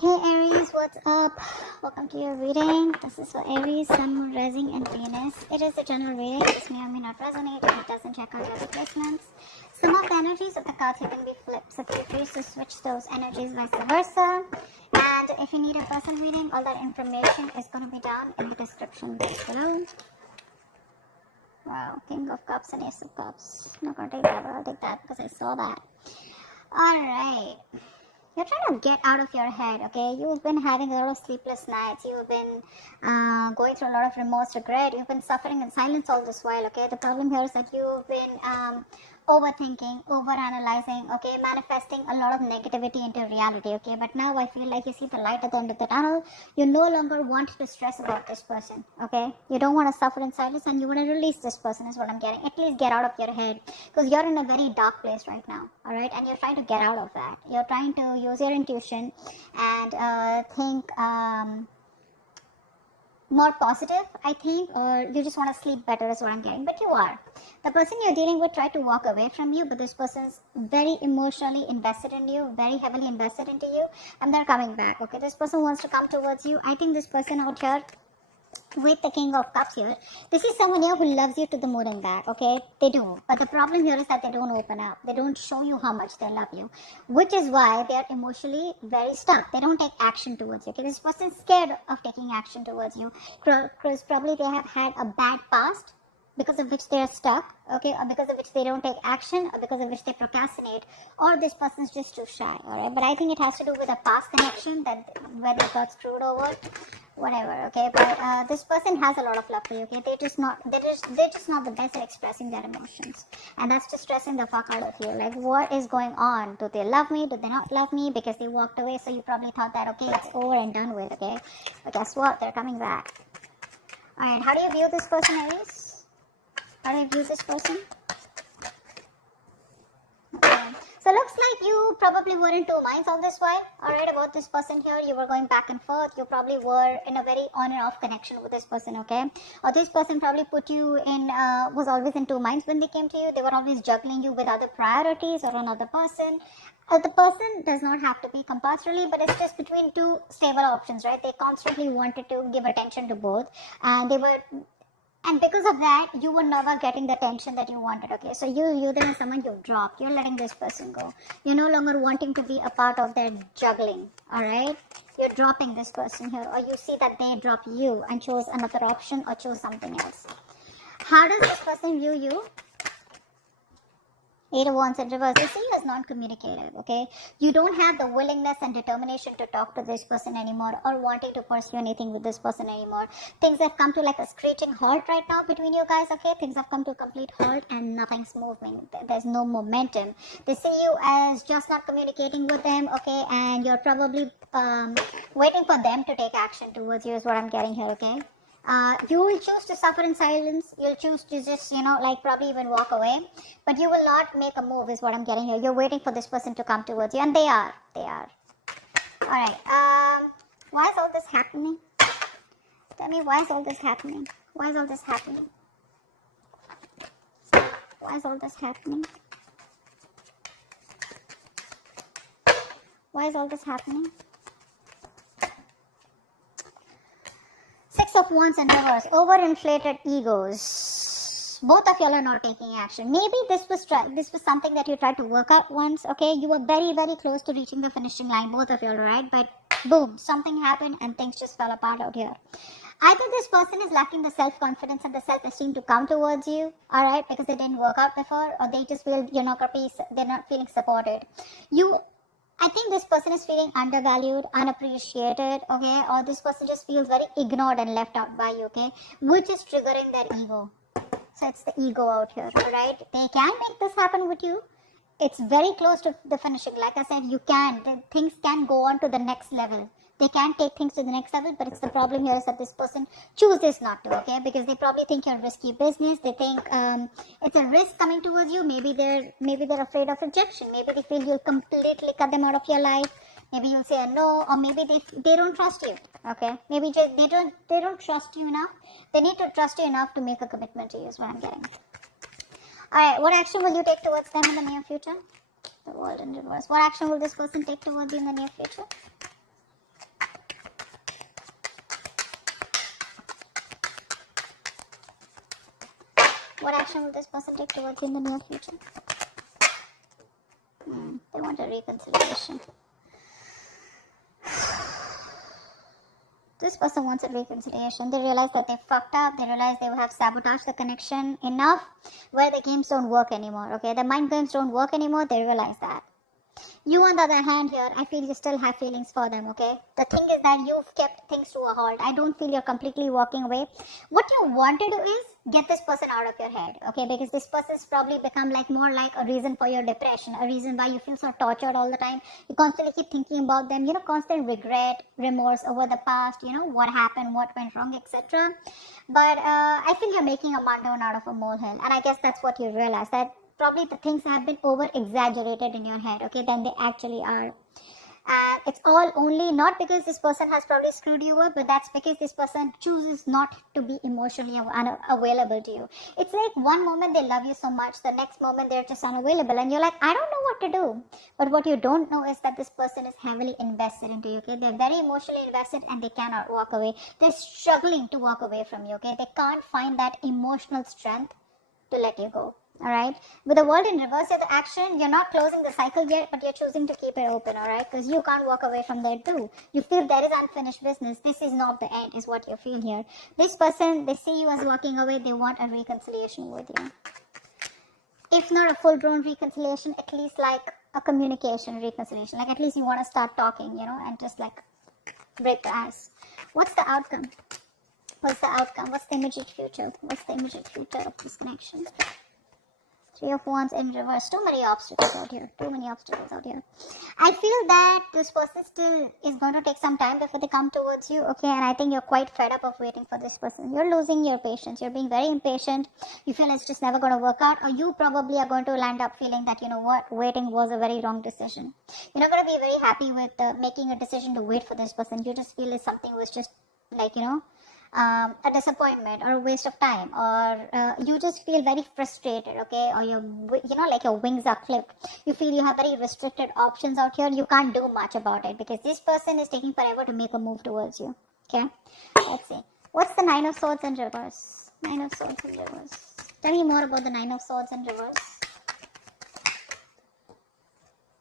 Hey Aries, what's up? Welcome to your reading. This is for Aries, Sun, Moon, Rising, and Venus. It is a general reading. This may or may not resonate if it doesn't check out your placements. Some of the energies of the cards can be flipped, so feel free to switch those energies vice versa. And if you need a personal reading, all that information is going to be down in the description box below. Wow, King of Cups and Ace of Cups. I'm not going to take that, but I'll take that because I saw that. Alright. You're trying to get out of your head, okay? You've been having a lot of sleepless nights. You've been going through a lot of remorse, regret. You've been suffering in silence all this while, okay? The problem here is that you've been overthinking, overanalyzing, okay? Manifesting a lot of negativity into reality, okay? But now I feel like you see the light at the end of the tunnel. You no longer want to stress about this person, okay? You don't want to suffer in silence and you want to release this person is what I'm getting. At least get out of your head because you're in a very dark place right now, all right? And you're trying to get out of that. You're trying to use your intuition and think more positive, I think, or you just want to sleep better is what I'm getting. But you are. The person you're dealing with tried to walk away from you, but this person's very emotionally invested in you, very heavily invested into you, and they're coming back, okay? This person wants to come towards you. I think this person out here with the King of Cups here, this is someone here who loves you to the moon and back, okay? They do. But the problem here is that they don't open up. They don't show you how much they love you, which is why they are emotionally very stuck. They don't take action towards you, okay? This person's scared of taking action towards you because probably they have had a bad past because of which they are stuck, okay, or because of which they don't take action, or because of which they procrastinate, or this person's just too shy, all right? But I think it has to do with a past connection that where they got screwed over, whatever, okay? But this person has a lot of love for you, okay? They're just not the best at expressing their emotions, and that's just stressing the fuck out of you. Like, what is going on? Do they love me? Do they not love me? Because they walked away, so you probably thought that, okay, it's over and done with, okay? But guess what? They're coming back. All right, how do you view this person, Aries? How do you view this person? Okay. So looks like you probably were in two minds all this while, alright, about this person here. You were going back and forth. You probably were in a very on and off connection with this person, okay? Or this person probably put you in, was always in two minds when they came to you. They were always juggling you with other priorities or another person. The person does not have to be compulsorily, but it's just between two stable options, right? They constantly wanted to give attention to both, and and because of that, you were never getting the attention that you wanted, okay? So you then as someone you've dropped. You're letting this person go. You're no longer wanting to be a part of their juggling, all right? You're dropping this person here, or you see that they drop you and chose another option or chose something else. How does this person view you? 8 of Wands in reverse. They see you as non-communicative, okay? You don't have the willingness and determination to talk to this person anymore or wanting to pursue anything with this person anymore. Things have come to like a screeching halt right now between you guys, okay? Things have come to a complete halt and nothing's moving. There's no momentum. They see you as just not communicating with them, okay? And you're probably waiting for them to take action towards you is what I'm getting here, okay? You will choose to suffer in silence. You'll choose to just, like probably even walk away. But you will not make a move is what I'm getting here. You're waiting for this person to come towards you. And they are. Alright. Why is all this happening? Tell me, why is all this happening? Why is all this happening? Why is all this happening? Why is all this happening? 6 of Wands in reverse. Overinflated egos. Both of y'all are not taking action. Maybe this was something that you tried to work out once, okay? You were very, very close to reaching the finishing line, both of y'all, right? But boom, something happened and things just fell apart out here. Either this person is lacking the self-confidence and the self-esteem to come towards you, alright, because they didn't work out before, or they just feel they're not feeling supported. I think this person is feeling undervalued, unappreciated, okay? Or this person just feels very ignored and left out by you, okay? Which is triggering their ego. So it's the ego out here, right? They can make this happen with you. It's very close to the finishing. Like I said, things can go on to the next level. They can take things to the next level, but it's the problem here is that this person chooses not to, okay? Because they probably think you're risky business. They think it's a risk coming towards you. Maybe they're afraid of rejection. Maybe they feel you'll completely cut them out of your life. Maybe you'll say a no, or maybe they don't trust you, okay? Maybe they don't trust you enough. They need to trust you enough to make a commitment to you is what I'm getting. Alright, what action will you take towards them in the near future? The World in reverse. What action will this person take towards you in the near future? What action will this person take towards you in the near future? They want a reconciliation. This person wants a reconciliation. They realize that they fucked up. They realize they have sabotaged the connection enough where the games don't work anymore. Okay, the mind games don't work anymore. They realize that. You, on the other hand, here, I feel you still have feelings for them, okay? The thing is that you've kept things to a halt. I don't feel you're completely walking away. What you want to do is get this person out of your head, okay? Because this person's probably become like more like a reason for your depression, a reason why you feel so tortured all the time. You constantly keep thinking about them, constant regret, remorse over the past, what happened, what went wrong, etc. But I feel you're making a mountain out of a molehill. And I guess that's what you realize, that probably the things have been over exaggerated in your head, okay, than they actually are. And it's all only not because this person has probably screwed you up, but that's because this person chooses not to be emotionally unavailable to you. It's like one moment they love you so much, the next moment they're just unavailable, and you're like, I don't know what to do. But what you don't know is that this person is heavily invested into you, okay? They're very emotionally invested and they cannot walk away. They're struggling to walk away from you, okay? They can't find that emotional strength to let you go. Alright, with the world in reverse of the action, you're not closing the cycle yet, but you're choosing to keep it open, alright, because you can't walk away from there too. You feel there is unfinished business. This is not the end, is what you feel here. This person, they see you as walking away, they want a reconciliation with you. If not a full-blown reconciliation, at least like a communication reconciliation. Like at least you want to start talking, and just like break the ice. What's the outcome? What's the outcome? What's the immediate future? What's the immediate future of this connection? Three of Wands in reverse. Too many obstacles out here. Too many obstacles out here. I feel that this person still is going to take some time before they come towards you. Okay, and I think you're quite fed up of waiting for this person. You're losing your patience. You're being very impatient. You feel it's just never going to work out. Or you probably are going to land up feeling that, waiting was a very wrong decision. You're not going to be very happy with making a decision to wait for this person. You just feel something was just like, a disappointment or a waste of time, or you just feel very frustrated, okay, or like your wings are clipped. You feel you have very restricted options out here. You can't do much about it because this person is taking forever to make a move towards you. Okay, let's see. What's the Nine of Swords in reverse? Nine of Swords in reverse. Tell me more about the Nine of Swords in reverse.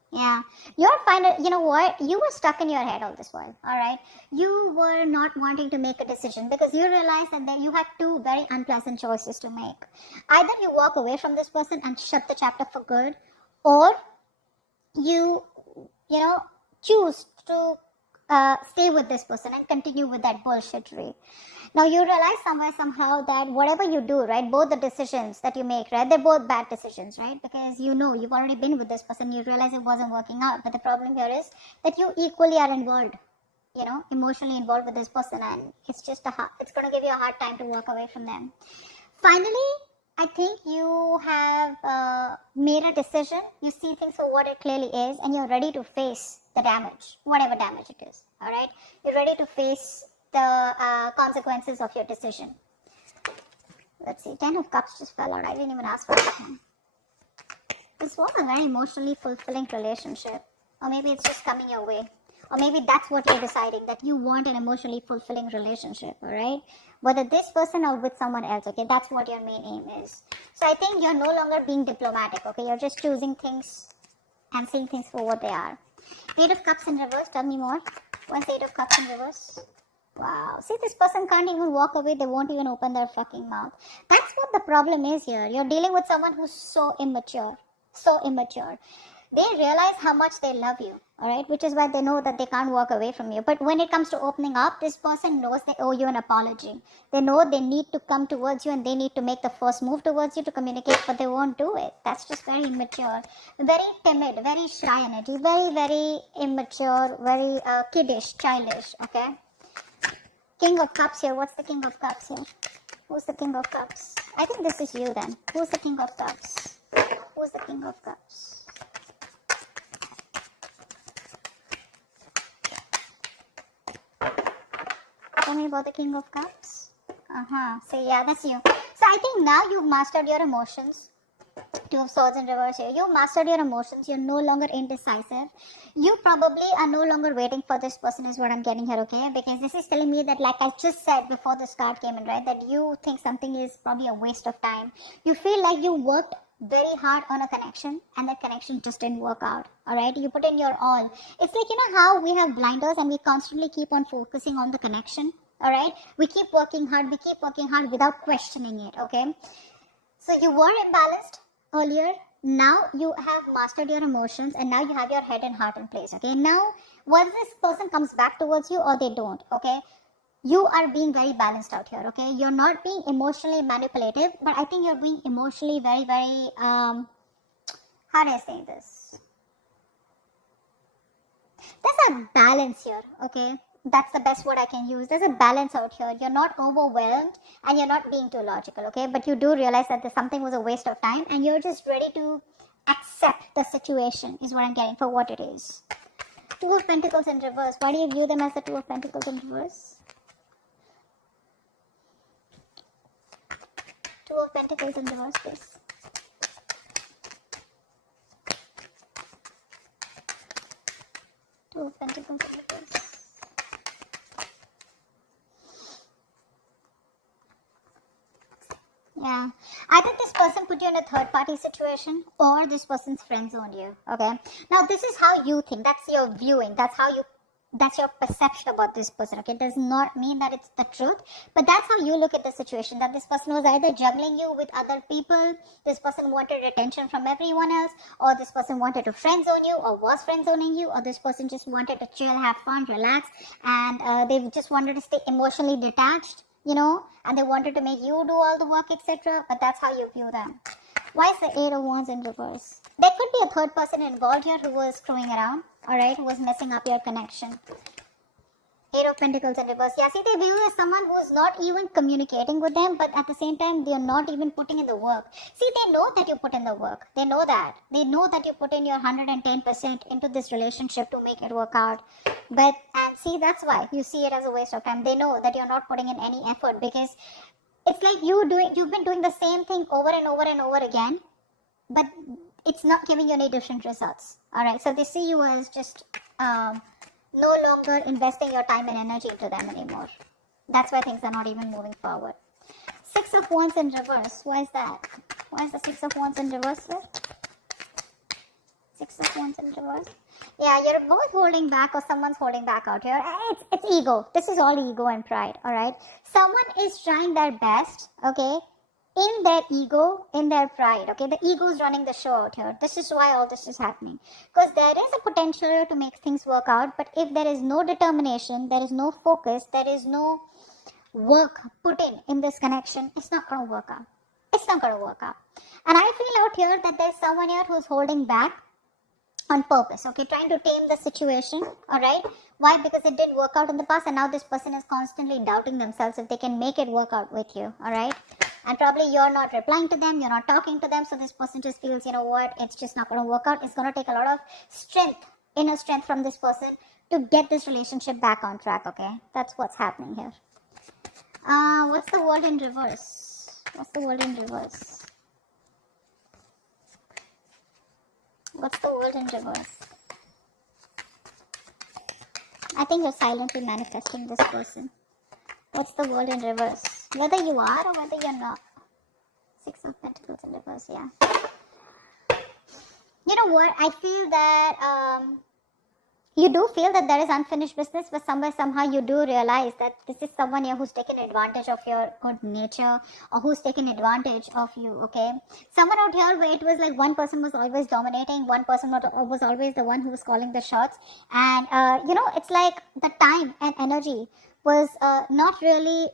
Yeah, you're fine. You know what? You were stuck in your head all this while, alright? You were not wanting to make a decision because you realized that you had two very unpleasant choices to make. Either you walk away from this person and shut the chapter for good, or you, choose to stay with this person and continue with that bullshittery. Now you realize somewhere, somehow that whatever you do, right, both the decisions that you make, right, they're both bad decisions, right, because you've already been with this person, you realize it wasn't working out, but the problem here is that you equally are involved, emotionally involved with this person, and it's just it's going to give you a hard time to walk away from them. Finally, I think you have made a decision, you see things for what it clearly is, and you're ready to face the damage, whatever damage it is, alright, you're ready to face the consequences of your decision. Let's see, 10 of Cups just fell out. I didn't even ask for it. This was a very emotionally fulfilling relationship. Or maybe it's just coming your way. Or maybe that's what you're deciding, that you want an emotionally fulfilling relationship, alright? Whether this person or with someone else, okay? That's what your main aim is. So I think you're no longer being diplomatic, okay? You're just choosing things and seeing things for what they are. 8 of Cups in reverse, tell me more. What's 8 of Cups in reverse? Wow. See, this person can't even walk away. They won't even open their fucking mouth. That's what the problem is here. You're dealing with someone who's so immature. So immature. They realize how much they love you. Alright? Which is why they know that they can't walk away from you. But when it comes to opening up, this person knows they owe you an apology. They know they need to come towards you and they need to make the first move towards you to communicate, but they won't do it. That's just very immature. Very timid, very shy energy. Very, very immature, very kiddish, childish. Okay? King of Cups here. What's the King of Cups here? Who's the King of Cups? I think this is you then. Who's the King of Cups? Who's the King of Cups? Tell me about the King of Cups. So yeah, that's you. So I think now you've mastered your emotions. Two of Swords in reverse here. You mastered your emotions. You're no longer indecisive. You probably are no longer waiting for this person is what I'm getting here, okay? Because this is telling me that, like I just said before this card came in, right? That you think something is probably a waste of time. You feel like you worked very hard on a connection and that connection just didn't work out. All right, you put in your all. It's like, you know how we have blinders and we constantly keep on focusing on the connection. All right, we keep working hard without questioning it. Okay, so you were imbalanced earlier. Now you have mastered your emotions and now you have your head and heart in place. Okay, now once this person comes back towards you or they don't, okay, you are being very balanced out here. Okay, you're not being emotionally manipulative, but I think you're being emotionally very how do I say this, there's a balance here. Okay, that's the best word I can use. There's a balance out here. You're not overwhelmed and you're not being too logical. Okay, but you do realize that something was a waste of time and you're just ready to accept the situation is what I'm getting for what it is. Two of Pentacles in reverse. Why do you view them as the Two of Pentacles in reverse? Two of Pentacles in reverse, please. Two of Pentacles in reverse. Yeah, I think this person put you in a third party situation or this person's friend zoned you. Okay, now this is how you think. That's your viewing. That's your perception about this person. Okay, it does not mean that it's the truth, but that's how you look at the situation. That this person was either juggling you with other people, this person wanted attention from everyone else, or this person wanted to friend zone you, or was friend zoning you, or this person just wanted to chill, have fun, relax, and they just wanted to stay emotionally detached, you know, and they wanted to make you do all the work, etc. But that's how you view them. Why is the Eight of Wands in reverse? There could be a third person involved here who was screwing around, alright, who was messing up your connection. Eight of Pentacles in reverse. Yeah, see, they view you as someone who's not even communicating with them, but at the same time, they're not even putting in the work. See, they know that you put in the work. They know that. They know that you put in your 110% into this relationship to make it work out. But, and see, that's why you see it as a waste of time. They know that you're not putting in any effort because it's like you've been doing the same thing over and over and over again, but it's not giving you any different results. Alright, so they see you as just no longer investing your time and energy into them anymore. That's why things are not even moving forward. Six of Wands in reverse. Why is that? Why is the Six of Wands in reverse there? Six of Wands in reverse. Yeah, you're both holding back or someone's holding back out here. It's ego. This is all ego and pride, alright? Someone is trying their best, okay, in their ego, in their pride, okay? The ego is running the show out here. This is why all this is happening. Because there is a potential to make things work out, but if there is no determination, there is no focus, there is no work put in this connection, it's not going to work out. It's not going to work out. And I feel out here that there's someone here who's holding back on purpose, okay, trying to tame the situation, all right? Why? Because it didn't work out in the past and now this person is constantly doubting themselves if they can make it work out with you, all right? And probably you're not replying to them, you're not talking to them, so this person just feels, you know what, it's just not going to work out. It's going to take a lot of strength, inner strength from this person to get this relationship back on track, okay? That's what's happening here. What's the World in reverse? What's the World in reverse? What's the World in reverse? I think you're silently manifesting this person. What's the World in reverse? Whether you are or whether you're not. Six of Pentacles in reverse, yeah. You know what? I feel that you do feel that there is unfinished business, but somewhere, somehow you do realize that this is someone here who's taken advantage of your good nature or who's taken advantage of you, okay? Someone out here where it was like one person was always dominating, one person was always the one who was calling the shots. And, you know, it's like the time and energy was not really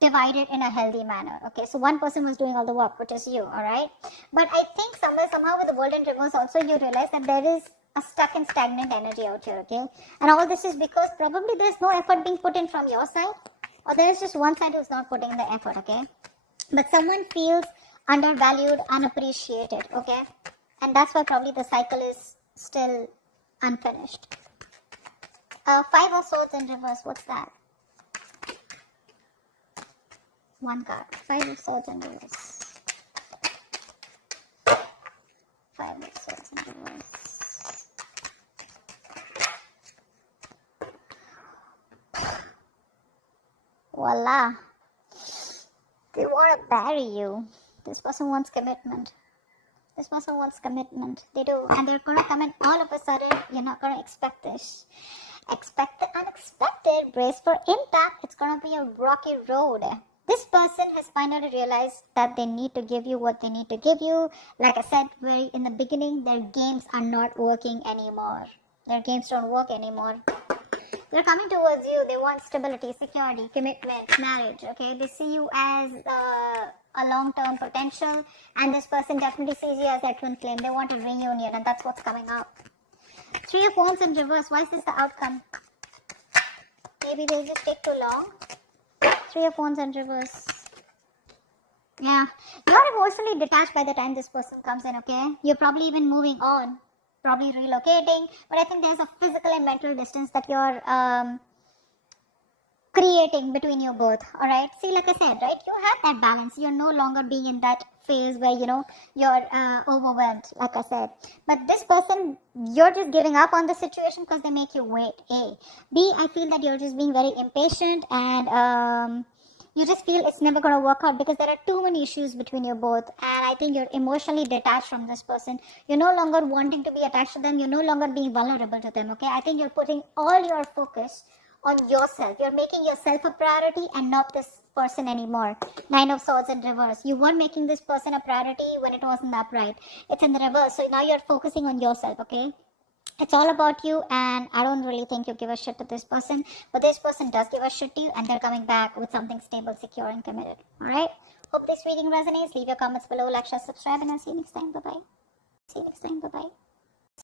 divided in a healthy manner, okay? So one person was doing all the work, which is you, all right? But I think somewhere, somehow with the World in reverse also, you realize that there is a stuck and stagnant energy out here, okay? And all this is because probably there's no effort being put in from your side, or there is just one side who's not putting in the effort, okay? But someone feels undervalued, unappreciated, okay? And that's why probably the cycle is still unfinished. Five of Swords in reverse, what's that? One card. Five of Swords in reverse. 5 of Swords in reverse. Voila. They want to marry you. This person wants commitment. This person wants commitment. They do. And they're going to come in all of a sudden. You're not going to expect this. Expect the unexpected. Brace for impact. It's going to be a rocky road. This person has finally realized that they need to give you what they need to give you. Like I said very in the beginning, their games are not working anymore. Their games don't work anymore. They're coming towards you. They want stability, security, commitment, marriage. Okay, they see you as a long-term potential, and this person definitely sees you as their twin flame. They want a reunion, and that's what's coming up. 3 of Wands in reverse. Why is this the outcome? Maybe they'll just take too long. 3 of Wands in reverse. Yeah, you're emotionally detached by the time this person comes in. Okay, you're probably even moving on. Probably relocating, but I think there's a physical and mental distance that you're creating between you both. All right, see, like I said, right, you have that balance. You're no longer being in that phase where you're overwhelmed, like I said. But this person, you're just giving up on the situation because they make you wait. A. B, I feel that you're just being very impatient, and you just feel it's never going to work out because there are too many issues between you both. And I think you're emotionally detached from this person. You're no longer wanting to be attached to them. You're no longer being vulnerable to them. Okay, I think you're putting all your focus on yourself. You're making yourself a priority and not this person anymore. 9 of Swords in reverse. You weren't making this person a priority when it wasn't upright. It's in the reverse. So now you're focusing on yourself. Okay, it's all about you, and I don't really think you give a shit to this person, but this person does give a shit to you, and they're coming back with something stable, secure, and committed. Alright? Hope this reading resonates. Leave your comments below, like, share, subscribe, and I'll see you next time. Bye-bye. See you next time. Bye-bye.